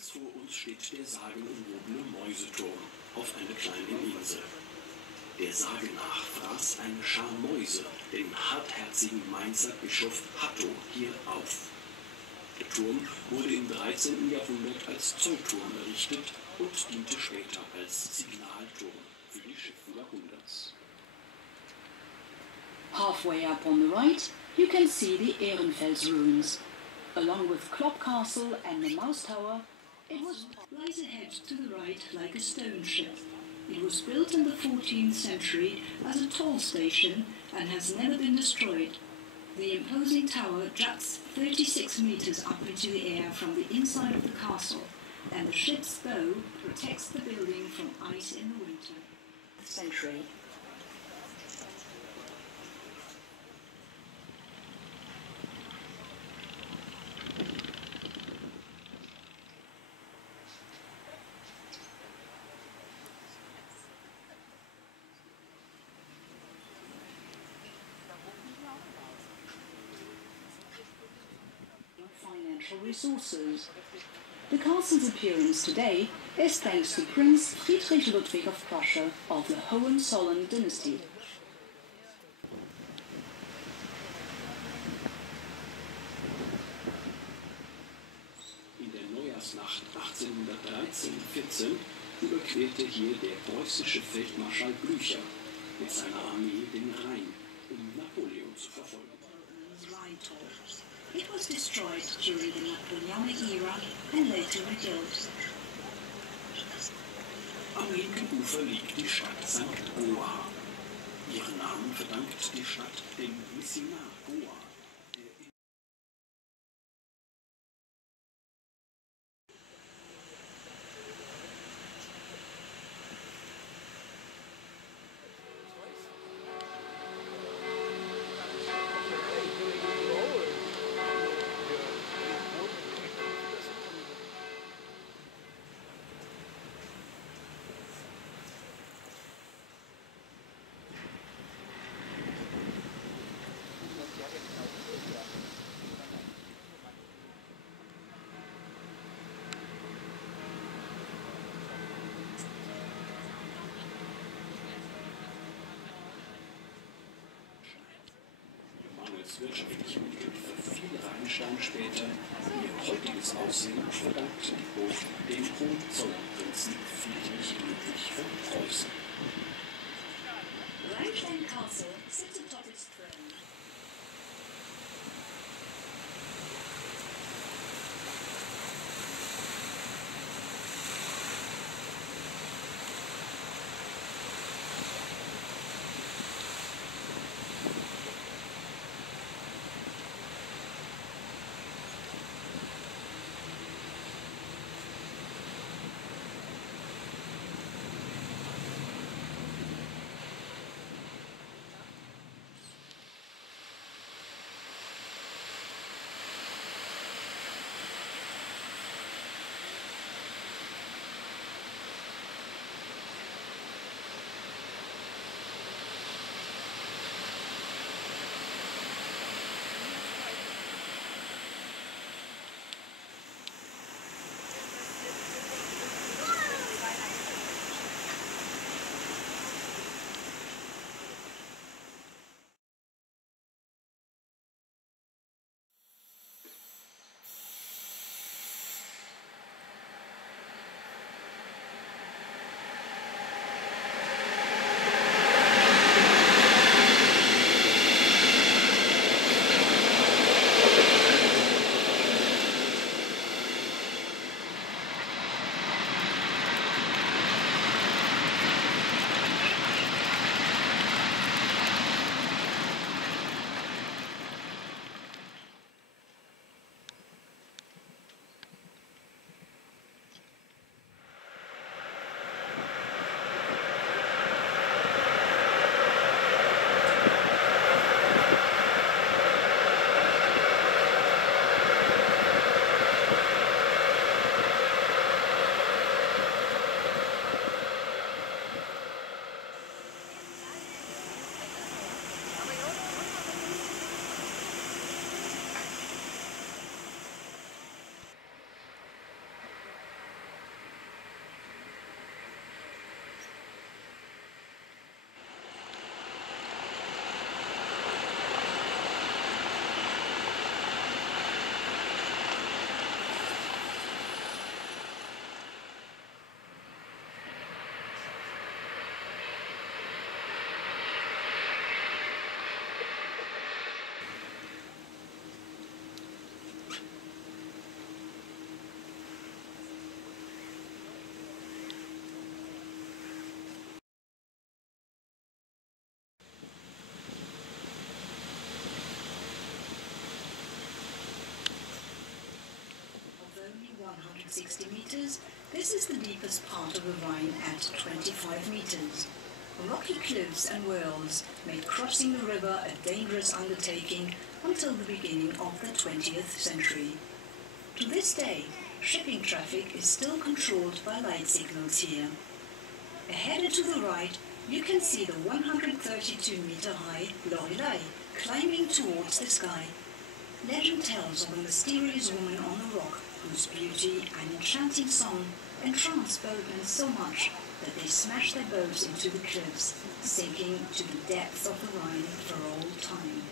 Links vor uns steht der sagenumwobene Mäuseturm auf einer kleinen Insel. Der Sage nach fraß eine Schar Mäuse den hartherzigen Mainzer Bischof Hatto hier auf. Der Turm wurde im 13. Jahrhundert als Zollturm errichtet und diente später als Signalturm für die Schiffe Jahrhunderts. Halfway up on the right, you can see the Ehrenfels ruins. Along with Klopp Castle and the Mouse Tower, it lies ahead to the right like a stone ship. It was built in the 14th century as a toll station and has never been destroyed. The imposing tower juts 36 meters up into the air from the inside of the castle, and the ship's bow protects the building from ice in the winter. Century. Financial resources. The castle's appearance today is thanks to Prince Friedrich Ludwig of Prussia of the Hohenzollern dynasty. In der Neujahrsnacht 1813-14 überquerte hier der preußische Feldmarschall Blücher mit seiner Armee den Rhein, um Napoleon zu verfolgen. It was destroyed during the Napoleonic era and later rebuilt. Am linken Ufer liegt die Stadt St. Goar. Ihren Namen verdankt die Stadt dem Missionar Goar. Wirtschaftlichen Mittel verfiel Rheinstein später ihr heutiges Aussehen verdankt die Burg dem Hohenzollernprinzen Friedrich Ludwig von Preußen. Rheinstein Castle sits atop its throne. 160 meters, this is the deepest part of the Rhine at 25 meters. Rocky cliffs and whirls made crossing the river a dangerous undertaking until the beginning of the 20th century. To this day, shipping traffic is still controlled by light signals here. Ahead to the right, you can see the 132-meter-high Lorelei climbing towards the sky. Legend tells of a mysterious woman on the rock whose beauty and enchanting song entranced boatmen so much that they smashed their boats into the cliffs, sinking to the depths of the Rhine for all time.